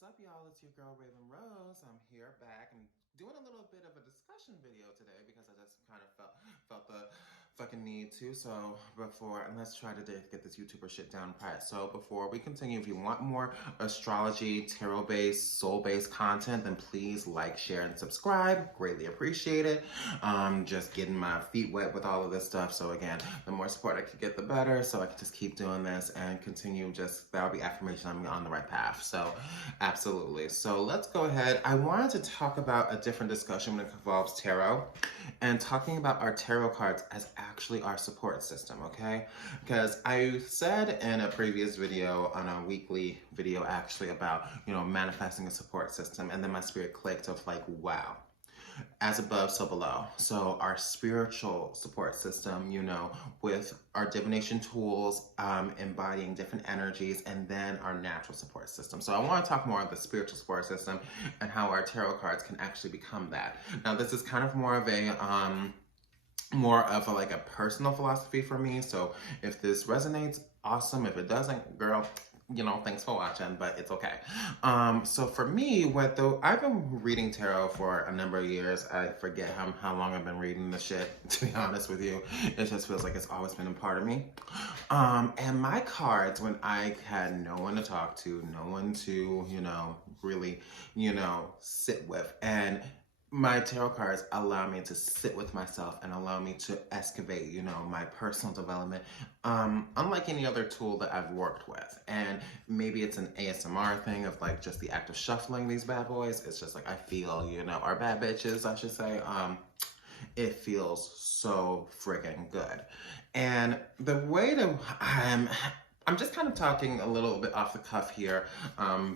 What's up, y'all? It's your girl Raven Rose. I'm here back and doing a little bit of a discussion video today because I just kind of felt the fucking need to. So before, and let's try to get this YouTuber shit down pat. So before we continue, if you want more astrology, tarot-based, soul-based content, then please like, share, and subscribe. Greatly appreciate it. Just getting my feet wet with all of this stuff. So again, the more support I could get, the better. So I can just keep doing this and continue. Just that'll be affirmation I'm on the right path. So absolutely. So let's go ahead. I wanted to talk about a different discussion when it involves tarot and talking about our tarot cards as actually our support system, okay? Because I said in a previous video, on a weekly video actually, about, manifesting a support system, and then my spirit clicked of like, wow. As above, so below. So our spiritual support system, with our divination tools, embodying different energies, and then our natural support system. So I want to talk more of the spiritual support system and how our tarot cards can actually become that. Now, this is kind of more of like a personal philosophy for me. So if this resonates, awesome. If it doesn't, girl, thanks for watching, but it's okay. So for me, I've been reading tarot for a number of years. I forget how long I've been reading the shit, to be honest with you. It just feels like it's always been a part of me. And my cards, when I had no one to talk to, no one to, really, sit with, and my tarot cards allow me to sit with myself and allow me to excavate, my personal development, unlike any other tool that I've worked with. And maybe it's an ASMR thing of like just the act of shuffling these bad boys. It's just like I feel, our bad bitches, I should say. It feels so friggin' good. And the way to I'm just kind of talking a little bit off the cuff here,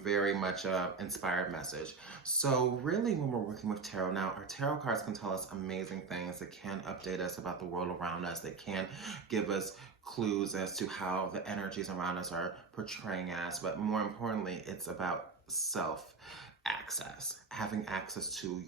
very much inspired message. So really, when we're working with tarot now, our tarot cards can tell us amazing things. They can update us about the world around us. They can give us clues as to how the energies around us are portraying us. But more importantly, it's about access, having access to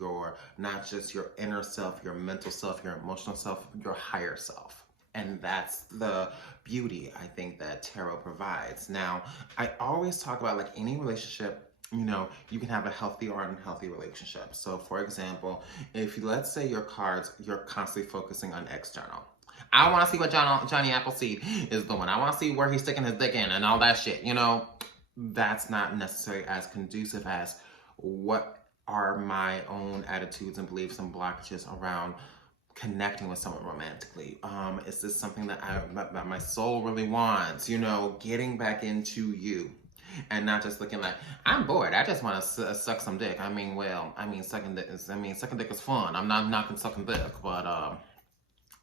not just your inner self, your mental self, your emotional self, your higher self. And that's the beauty, I think, that tarot provides. Now, I always talk about like any relationship, you can have a healthy or unhealthy relationship. So for example, if let's say your cards, you're constantly focusing on external. I want to see what Johnny Appleseed is doing. I want to see where he's sticking his dick in and all that shit. That's not necessarily as conducive as what are my own attitudes and beliefs and blockages around connecting with someone romantically. Is this something that my soul really wants? Getting back into you. And not just looking like, I'm bored, I just want to suck some dick. Sucking dick is fun. I'm not knocking sucking dick, but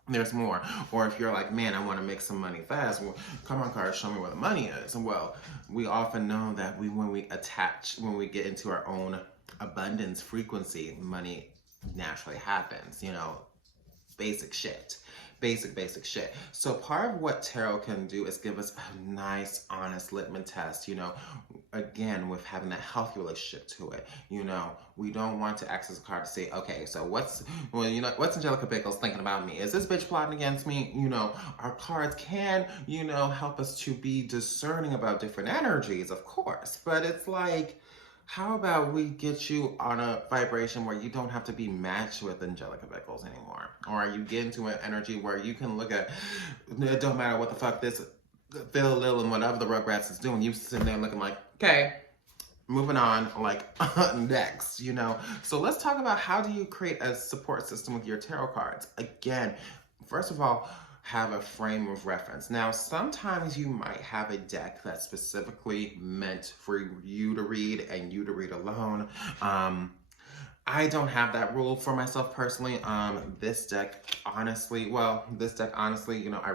there's more. Or if you're like, man, I want to make some money fast, well, come on, cards, show me where the money is. Well, we often know that when we get into our own abundance frequency, money naturally happens, basic shit. Basic shit. So part of what tarot can do is give us a nice, honest litmus test, again, with having that healthy relationship to it. We don't want to access a card to say, okay, so what's Angelica Pickles thinking about me? Is this bitch plotting against me? Our cards can, help us to be discerning about different energies, of course. But it's like, how about we get you on a vibration where you don't have to be matched with Angelica Pickles anymore? Or you get into an energy where you can look at, it don't matter what the fuck this Phil, Lil, and whatever the Rugrats is doing, you sitting there looking like, okay, moving on, like, next, So let's talk about how do you create a support system with your tarot cards. Again, first of all, have a frame of reference. Now, sometimes you might have a deck that's specifically meant for you to read and you to read alone. I don't have that rule for myself personally. This deck, honestly, I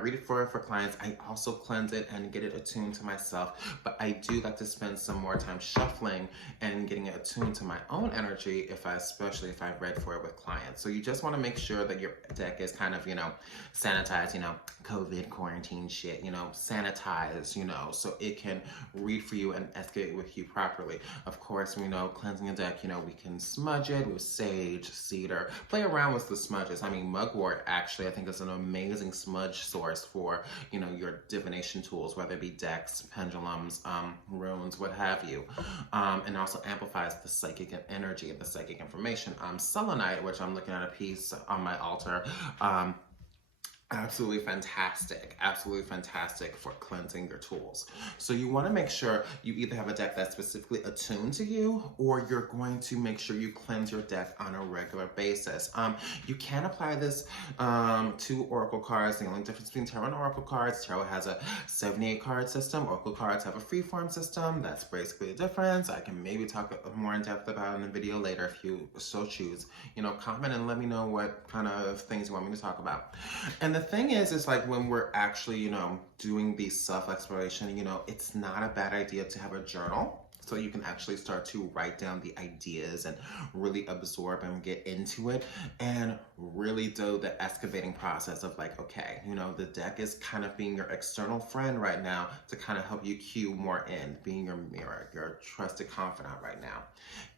read it for clients. I also cleanse it and get it attuned to myself. But I do like to spend some more time shuffling and getting it attuned to my own energy, especially if I've read for it with clients. So you just want to make sure that your deck is kind of, sanitized, COVID quarantine shit, sanitized, so it can read for you and escalate with you properly. Of course, we know cleansing a deck, we can smudge it. did with sage, cedar. Play around with the smudges. I mean, mugwort actually, I think, is an amazing smudge source for, you know, your divination tools, whether it be decks, pendulums, runes, what have you. And also amplifies the psychic energy and the psychic information. Selenite, which I'm looking at a piece on my altar, absolutely fantastic for cleansing your tools. So you want to make sure you either have a deck that's specifically attuned to you, or you're going to make sure you cleanse your deck on a regular basis. You can apply this to oracle cards. The only difference between tarot and oracle cards, tarot has a 78 card system, oracle cards have a freeform system. That's basically the difference. I can maybe talk more in depth about it in a video later if you so choose. You know, comment and let me know what kind of things you want me to talk about. And the thing is like when we're actually, you know, doing the self-exploration, you know, it's not a bad idea to have a journal. So you can actually start to write down the ideas and really absorb and get into it and really do the excavating process of like, okay, you know, the deck is kind of being your external friend right now to kind of help you cue more in, being your mirror, your trusted confidant right now.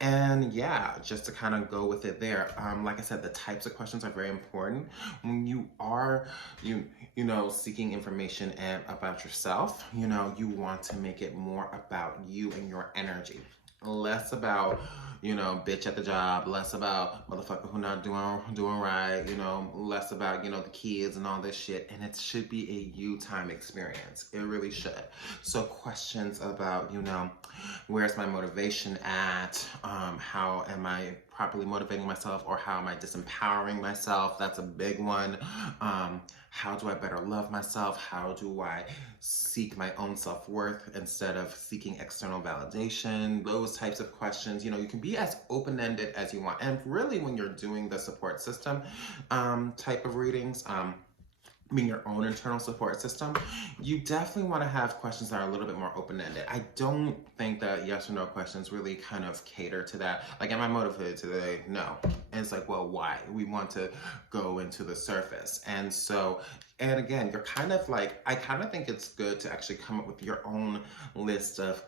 And yeah, just to kind of go with it there, like I said, the types of questions are very important. When you are, you know, seeking information about yourself, you know, you want to make it more about you and your energy, less about, you know, bitch at the job, less about motherfucker who not doing right, you know, less about, you know, the kids and all this shit. And it should be a you time experience. It really should. So questions about, you know, where's my motivation at? How am I properly motivating myself, or how am I disempowering myself? That's a big one. How do I better love myself? How do I seek my own self-worth instead of seeking external validation? Those types of questions, you know, you can be as open-ended as you want. And really, when you're doing the support system type of readings, being your own internal support system, you definitely want to have questions that are a little bit more open-ended. I don't think that yes or no questions really kind of cater to that. Like, am I motivated today? No. And it's like, well, why? We want to go into the surface. And so, and again, you're kind of like, I kind of think it's good to actually come up with your own list of,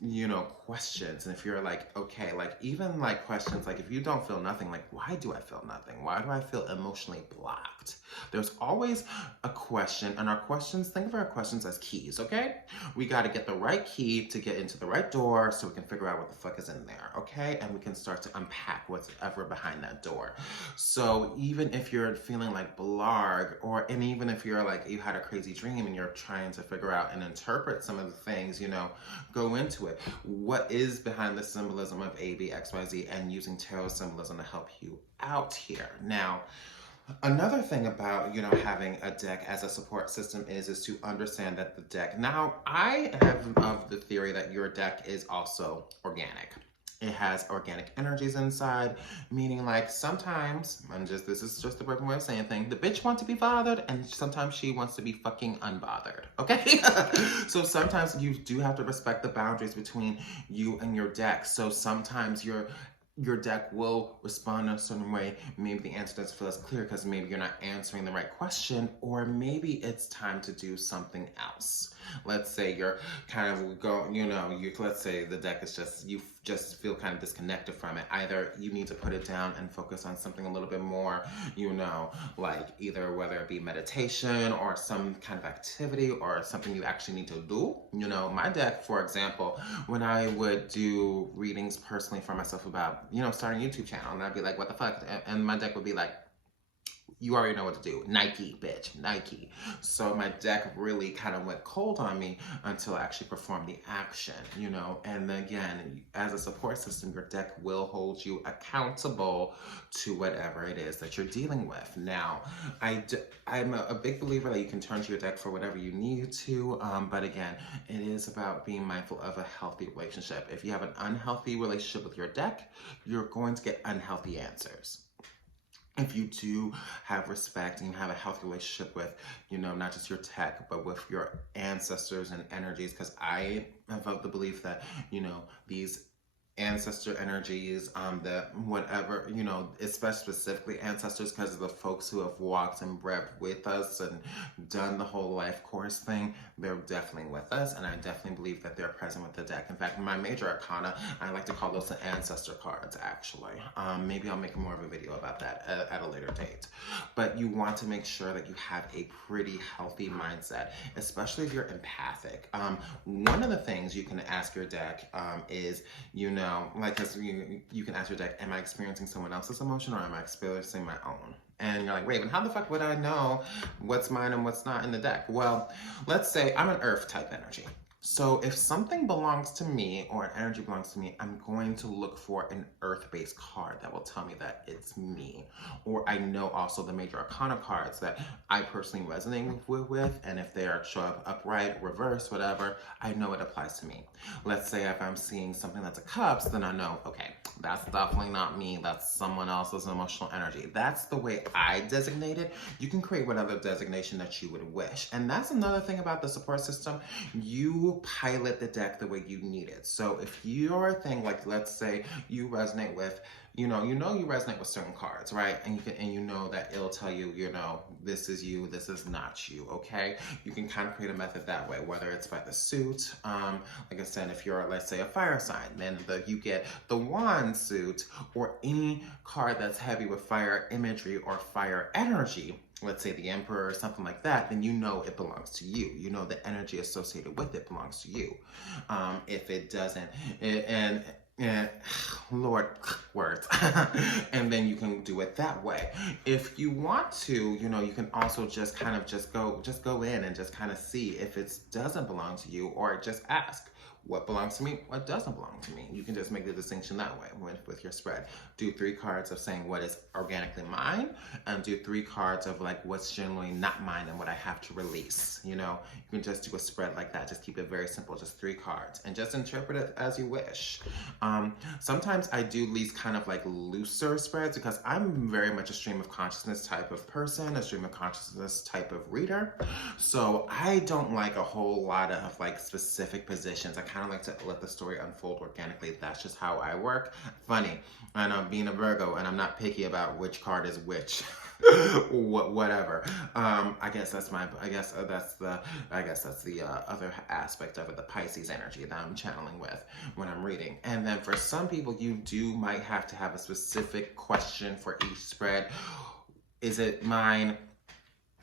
you know, questions. And if you're like, okay, like even like questions, like if you don't feel nothing, like why do I feel nothing? Why do I feel emotionally blocked? There's always a question, and our questions, think of our questions as keys, okay? We got to get the right key to get into the right door so we can figure out what the fuck is in there, okay? And we can start to unpack what's ever behind that door. So even if you're feeling like blarg, and even if you're like, you had a crazy dream and you're trying to figure out and interpret some of the things, you know, go into it. What is behind the symbolism of A, B, X, Y, Z, and using tarot symbolism to help you out here. Now, another thing about, you know, having a deck as a support system is to understand that the deck, now I have of the theory that your deck is also organic. It has organic energies inside, meaning like sometimes, this is just a broken way of saying things, the bitch wants to be bothered and sometimes she wants to be fucking unbothered, okay? So sometimes you do have to respect the boundaries between you and your deck. So sometimes your deck will respond in a certain way. Maybe the answer doesn't feel as clear because maybe you're not answering the right question, or maybe it's time to do something else. Let's say you're kind of going, you know, let's say the deck is just, you just feel kind of disconnected from it. Either you need to put it down and focus on something a little bit more, you know, like either whether it be meditation or some kind of activity or something you actually need to do. You know, my deck, for example, when I would do readings personally for myself about, you know, starting a YouTube channel, and I'd be like, what the fuck? And my deck would be like, you already know what to do. Nike, bitch, Nike. So my deck really kind of went cold on me until I actually performed the action, you know? And again, as a support system, your deck will hold you accountable to whatever it is that you're dealing with. Now, I'm a big believer that you can turn to your deck for whatever you need to, but again, it is about being mindful of a healthy relationship. If you have an unhealthy relationship with your deck, you're going to get unhealthy answers. If you do have respect and you have a healthy relationship with, you know, not just your tech, but with your ancestors and energies, because I have of the belief that, you know, these ancestor energies, the whatever, especially specifically ancestors, because of the folks who have walked and bred with us and done the whole life course thing. They're definitely with us, and I definitely believe that they're present with the deck. In fact, my major arcana, I like to call those the ancestor cards, actually. Maybe I'll make more of a video about that at a later date. But you want to make sure that you have a pretty healthy mindset, especially if you're empathic. One of the things you can ask your deck is, because you can ask your deck, am I experiencing someone else's emotion or am I experiencing my own? And you're like, Raven, how the fuck would I know what's mine and what's not in the deck? Well, let's say I'm an earth type energy. So if something belongs to me or an energy belongs to me, I'm going to look for an earth-based card that will tell me that it's me. Or I know also the major arcana cards that I personally resonate with, and if they are show up upright, reverse, whatever, I know it applies to me. Let's say if I'm seeing something that's a cups, then I know, okay, that's definitely not me, that's someone else's emotional energy. That's the way I designate it. You can create whatever designation that you would wish. And that's another thing about the support system. You pilot the deck the way you need it. So if your thing, like let's say you resonate with, you resonate with certain cards, right? And you know that it'll tell you, this is you, this is not you, okay? You can kind of create a method that way, whether it's by the suit. Like I said, if you're, let's say, a fire sign, then you get the wand suit, or any card that's heavy with fire imagery or fire energy, let's say the Emperor or something like that, then you know it belongs to you. You know the energy associated with it belongs to you. If it doesn't, and Lord, words. And then you can do it that way. If you want to, you can also just go in and just kind of see if it doesn't belong to you, or just ask, what belongs to me, what doesn't belong to me. You can just make the distinction that way with your spread. Do 3 cards of saying what is organically mine, and do 3 cards of like what's generally not mine and what I have to release. You can just do a spread like that. Just keep it very simple, just 3 cards, and just interpret it as you wish. Sometimes I do these kind of like looser spreads because I'm very much a stream of consciousness type of person, a stream of consciousness type of reader. So I don't like a whole lot of like specific positions. I kind of like to let the story unfold organically. That's just how I work. Funny, and I'm being a Virgo, and I'm not picky about which card is which. Whatever. I guess that's the other aspect of it, the Pisces energy that I'm channeling with when I'm reading. And then for some people, you might have to have a specific question for each spread. Is it mine?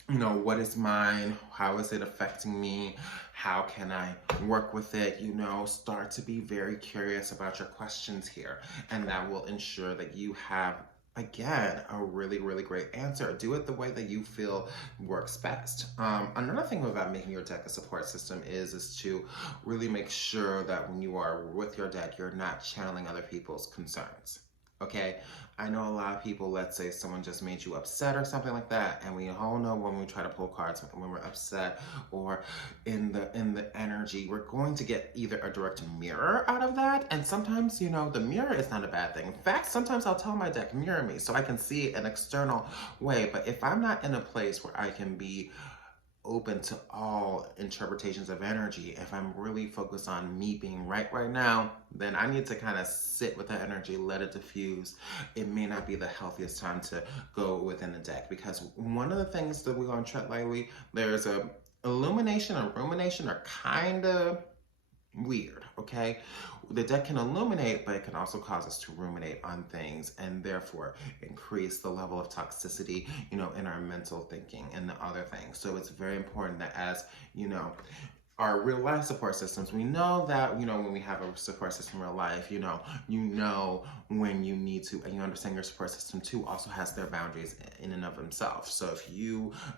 What is mine? How is it affecting me? How can I work with it? Start to be very curious about your questions here. And that will ensure that you have, again, a really, really great answer. Do it the way that you feel works best. Another thing about making your deck a support system is to really make sure that when you are with your deck, you're not channeling other people's concerns. Okay, I know a lot of people, let's say someone just made you upset or something like that, and we all know when we try to pull cards when we're upset or in the energy, we're going to get either a direct mirror out of that, and sometimes, the mirror is not a bad thing. In fact, sometimes I'll tell my deck, mirror me, so I can see an external way. But if I'm not in a place where I can be open to all interpretations of energy, if I'm really focused on me being right now, then I need to kind of sit with that energy, let it diffuse. It may not be the healthiest time to go within the deck, because one of the things that we're going to tread lightly, there's a illumination and rumination are kind of weird, okay? The deck can illuminate, but it can also cause us to ruminate on things, and therefore increase the level of toxicity, in our mental thinking and the other things. So it's very important that as, our real life support systems, we know that, when we have a support system in real life, when you need to, and you understand your support system too also has their boundaries in and of themselves. So if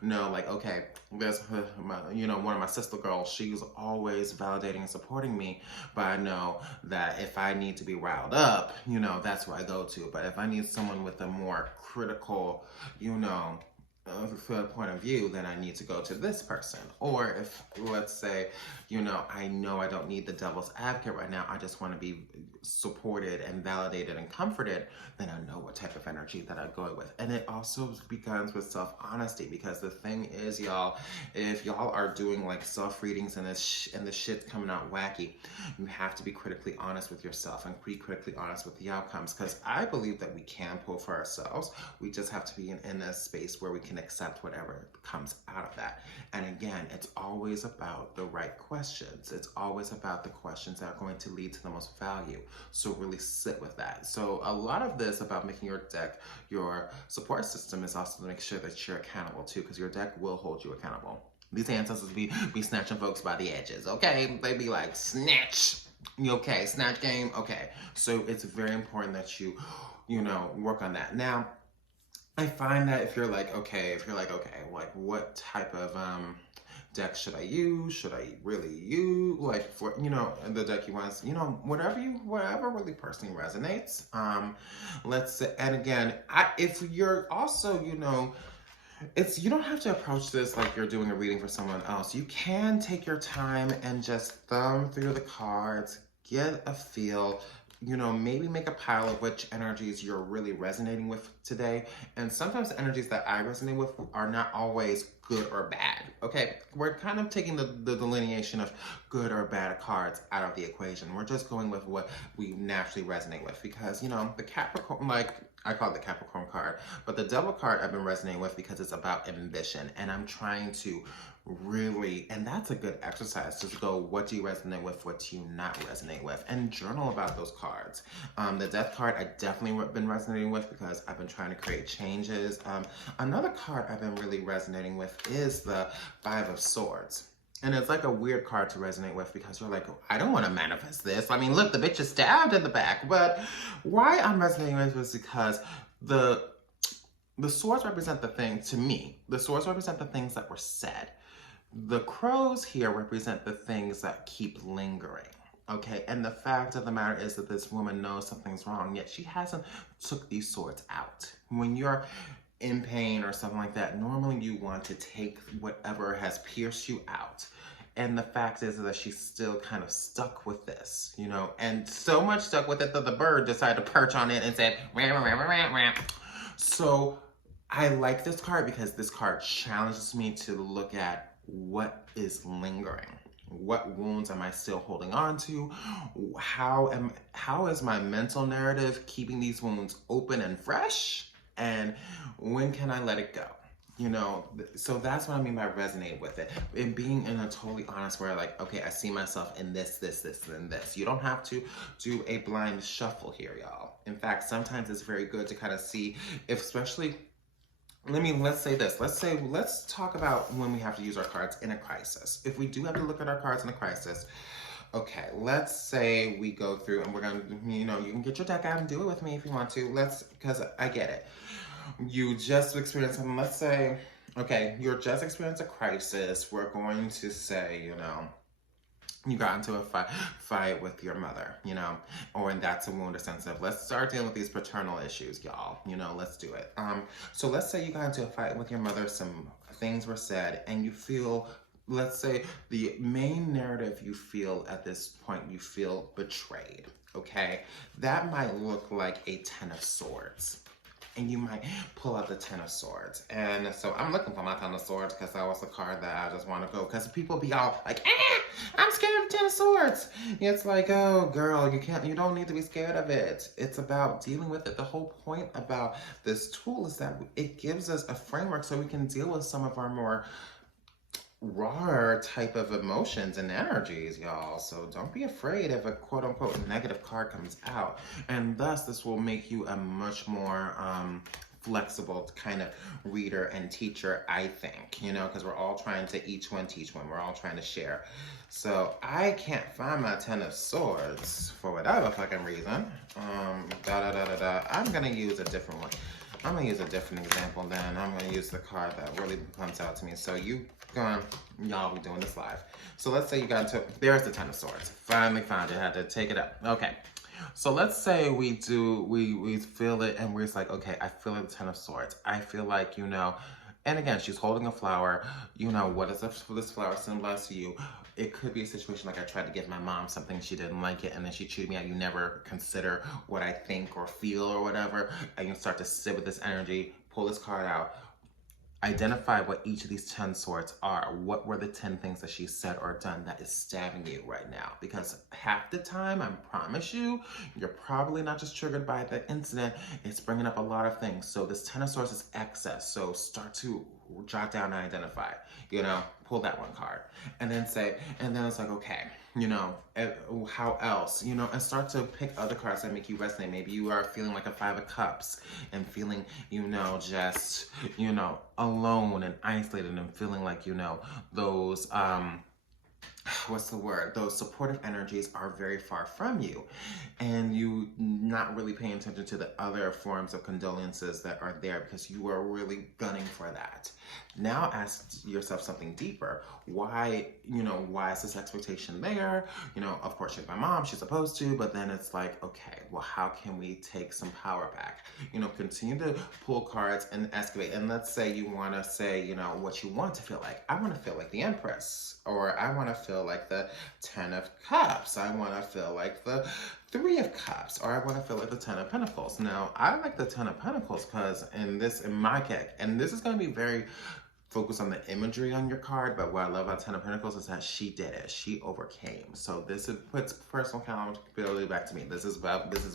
like, okay, there's one of my sister girls, she's always validating and supporting me, but I know that if I need to be riled up, that's where I go to. But if I need someone with a more critical, point of view, then I need to go to this person. Or if, let's say, I know I don't need the devil's advocate right now, I just want to be supported and validated and comforted, then I know what type of energy that I go with. And it also begins with self-honesty, because the thing is, y'all, if y'all are doing like self-readings and the shit's coming out wacky, you have to be critically honest with yourself and be critically honest with the outcomes, because I believe that we can pull for ourselves. We just have to be in a space where we can accept whatever comes out of that. And again, it's always about the right questions. It's always about the questions that are going to lead to the most value. So really sit with that. So a lot of this about making your deck your support system is also to make sure that you're accountable too, because your deck will hold you accountable. These ancestors be snatching folks by the edges, okay? They be like, snatch. Okay, snatch game, okay. So it's very important that you work on that. Now, I find that if you're like, okay, like what type of deck should I use? Should I really use like for the deck you want? Whatever really personally resonates. Let's say, and again, if you're also you don't have to approach this like you're doing a reading for someone else. You can take your time and just thumb through the cards, get a feel. Maybe make a pile of which energies you're really resonating with today. And sometimes the energies that I resonate with are not always good or bad, okay? We're kind of taking the delineation of good or bad cards out of the equation. We're just going with what we naturally resonate with, because, the Capricorn, like, I call it the Capricorn card, but the Devil card I've been resonating with because it's about ambition, and I'm trying to really, and that's a good exercise, to go, what do you resonate with, what do you not resonate with, and journal about those cards. The Death card I definitely been resonating with because I've been trying to create changes. Another card I've been really resonating with is the Five of Swords. And it's like a weird card to resonate with, because you're like, I don't want to manifest this. I mean, look, the bitch is stabbed in the back. But why I'm resonating with it is because the swords represent the thing, to me, the swords represent the things that were said. The crows here represent the things that keep lingering, okay? And the fact of the matter is that this woman knows something's wrong, yet she hasn't took these swords out. When you're in pain or something like that, normally you want to take whatever has pierced you out. And the fact is that she's still kind of stuck with this, and so much stuck with it that the bird decided to perch on it and said, rah, rah, rah, rah, rah. So I like this card because this card challenges me to look at what is lingering. What wounds am I still holding on to? How is my mental narrative keeping these wounds open and fresh? And when can I let it go? So that's what I mean by resonate with it. And being in a totally honest where like, okay, I see myself in this, and this. You don't have to do a blind shuffle here, y'all. In fact, sometimes it's very good to kind of see, especially, let's say this. Let's talk about when we have to use our cards in a crisis. If we do have to look at our cards in a crisis, okay, let's say we go through and we're going to, you can get your deck out and do it with me if you want to. Because I get it. You just experienced something. Let's say, okay, you just experienced a crisis. We're going to say, you got into a fight with your mother, or that's a wound or sensitive. Let's start dealing with these paternal issues, y'all. Let's do it. So let's say you got into a fight with your mother, some things were said, and you feel, let's say the main narrative you feel at this point, you feel betrayed, okay? That might look like a Ten of Swords. And you might pull out the Ten of Swords. And so I'm looking for my Ten of Swords because that was the card that I just want to go. Because people be all like, I'm scared of the Ten of Swords. It's like, oh, girl, you don't need to be scared of it. It's about dealing with it. The whole point about this tool is that it gives us a framework so we can deal with some of our more raw type of emotions and energies, y'all. So don't be afraid if a quote-unquote negative card comes out, and thus this will make you a much more flexible kind of reader and teacher, I think, because we're all trying to each one teach one. We're all trying to share. So I can't find my Ten of Swords for whatever fucking reason. I'm gonna use a different one. I'm gonna use a different example then. I'm gonna use the card that really comes out to me. So y'all be doing this live. So let's say you got into, there's the Ten of Swords. Finally found it, had to take it up. Okay. So let's say we feel it and we're just like, okay, I feel the Ten of Swords. I feel like, And again, she's holding a flower. You know, what does this flower symbolize to you? It could be a situation like I tried to give my mom something, she didn't like it, and then she chewed me out. You never consider what I think or feel or whatever, and you start to sit with this energy, pull this card out. Identify what each of these 10 swords are. What were the 10 things that she said or done that is stabbing you right now? Because half the time, I promise you, you're probably not just triggered by the incident, it's bringing up a lot of things. So this 10 of swords is excess. So start to jot down and identify, you know, pull that one card. And then say, and then it's like, okay, you know, how else, you know, and start to pick other cards that make you resonate. Maybe you are feeling like a 5 of cups and feeling, you know, just, you know, alone and isolated and feeling like, you know, those, what's the word? Those supportive energies are very far from you, and you not really paying attention to the other forms of condolences that are there because you are really gunning for that. Now ask yourself something deeper. Why, you know, why is this expectation there? You know, of course she's my mom, she's supposed to, but then it's like, okay, well, how can we take some power back? You know, continue to pull cards and excavate. And let's say you want to say, you know, what you want to feel like. I want to feel like the Empress, or I want to feel like the 10 of Cups. I want to feel like the 3 of Cups, or I want to feel like the 10 of Pentacles. Now, I like the 10 of Pentacles because in my deck, and this is going to be very focused on the imagery on your card, but what I love about 10 of Pentacles is that she did it. She overcame. So this puts personal accountability back to me. This is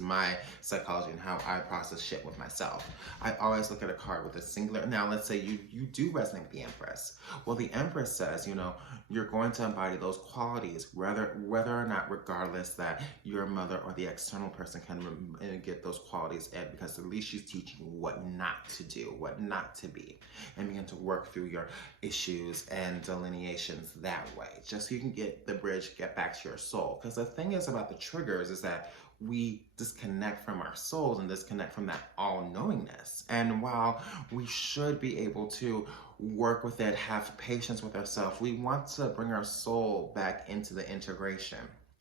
my psychology and how I process shit with myself. I always look at a card with a singular. Now, let's say you do resonate with the Empress. Well, the Empress says, you know, you're going to embody those qualities, whether or not, regardless that your mother or the external person can get those qualities in, because at least she's teaching you what not to do, what not to be, and begin to work through your issues and delineations that way, just so you can get back to your soul. Because the thing is about the triggers is that we disconnect from our souls and disconnect from that all-knowingness. And while we should be able to work with it, have patience with ourselves, we want to bring our soul back into the integration,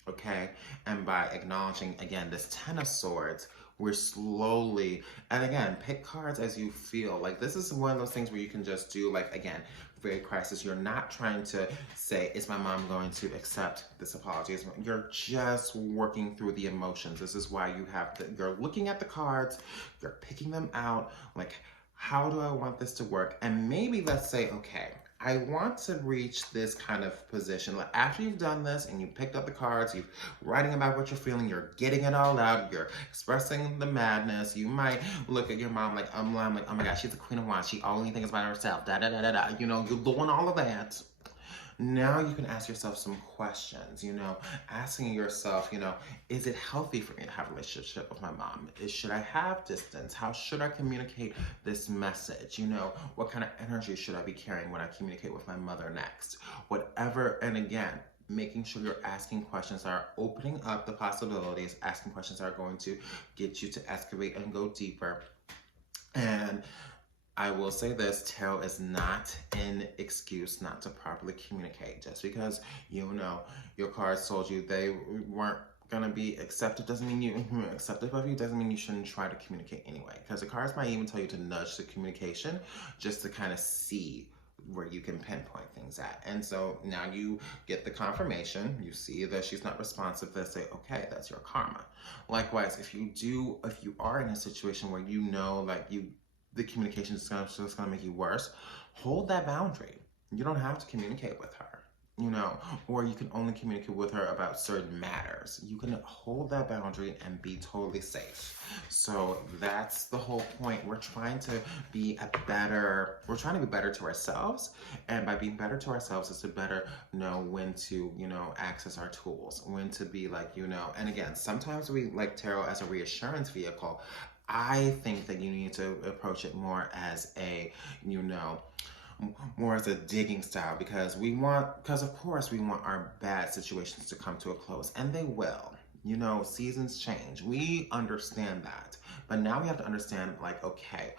okay? And by acknowledging, again, this 10 of Swords, we're slowly, and again, pick cards as you feel. Like, this is one of those things where you can just do, like, again, very crisis. You're not trying to say, is my mom going to accept this apology? You're just working through the emotions. This is why you're looking at the cards, you're picking them out, like, how do I want this to work? And maybe let's say, okay, I want to reach this kind of position. Like, after you've done this and you picked up the cards, you're writing about what you're feeling, you're getting it all out, you're expressing the madness. You might look at your mom like, oh my God, she's the Queen of Wands. She only thinks about herself, da da da da da. You know, you're doing all of that. Now you can ask yourself some questions, you know, asking yourself, you know, is it healthy for me to have a relationship with my mom? Should I have distance? How should I communicate this message? You know, what kind of energy should I be carrying when I communicate with my mother next? Whatever, and again, making sure you're asking questions that are opening up the possibilities, asking questions that are going to get you to excavate and go deeper. And I will say this, tarot is not an excuse not to properly communicate. Just because, you know, your cards told you they weren't going to be accepted doesn't mean you accepted of you, doesn't mean you shouldn't try to communicate anyway. Because the cards might even tell you to nudge the communication just to kind of see where you can pinpoint things at. And so now you get the confirmation, you see that she's not responsive, they say, okay, that's your karma. Likewise, if you are in a situation where you know, like, the communication is just gonna make you worse, hold that boundary. You don't have to communicate with her, you know, or you can only communicate with her about certain matters. You can hold that boundary and be totally safe. So that's the whole point. We're trying to be better to ourselves. And by being better to ourselves is to better know when to, you know, access our tools, when to be like, you know, and again, sometimes we like tarot as a reassurance vehicle. I think that you need to approach it more as a, you know, more as a digging style, because of course we want our bad situations to come to a close, and they will. You know, seasons change. We understand that. But now we have to understand, like, okay,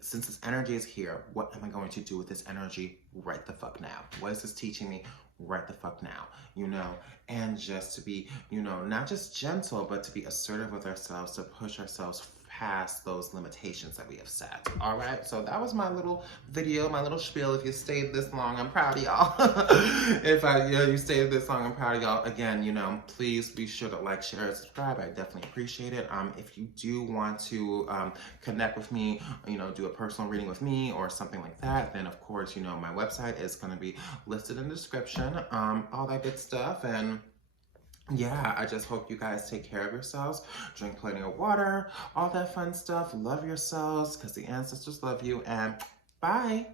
since this energy is here, what am I going to do with this energy right the fuck now? What is this teaching me right the fuck now? You know, and just to be, you know, not just gentle, but to be assertive with ourselves, to push ourselves past those limitations that we have set. All right, so that was my little video, my little spiel. If you stayed this long, I'm proud of y'all. If you stayed this long, I'm proud of y'all. Again, please be sure to like, share, and subscribe. I definitely appreciate it. If you do want to connect with me, do a personal reading with me or something like that, then of course, my website is going to be listed in the description, all that good stuff. And yeah, I just hope you guys take care of yourselves, drink plenty of water, all that fun stuff. Love yourselves because the ancestors love you, and bye.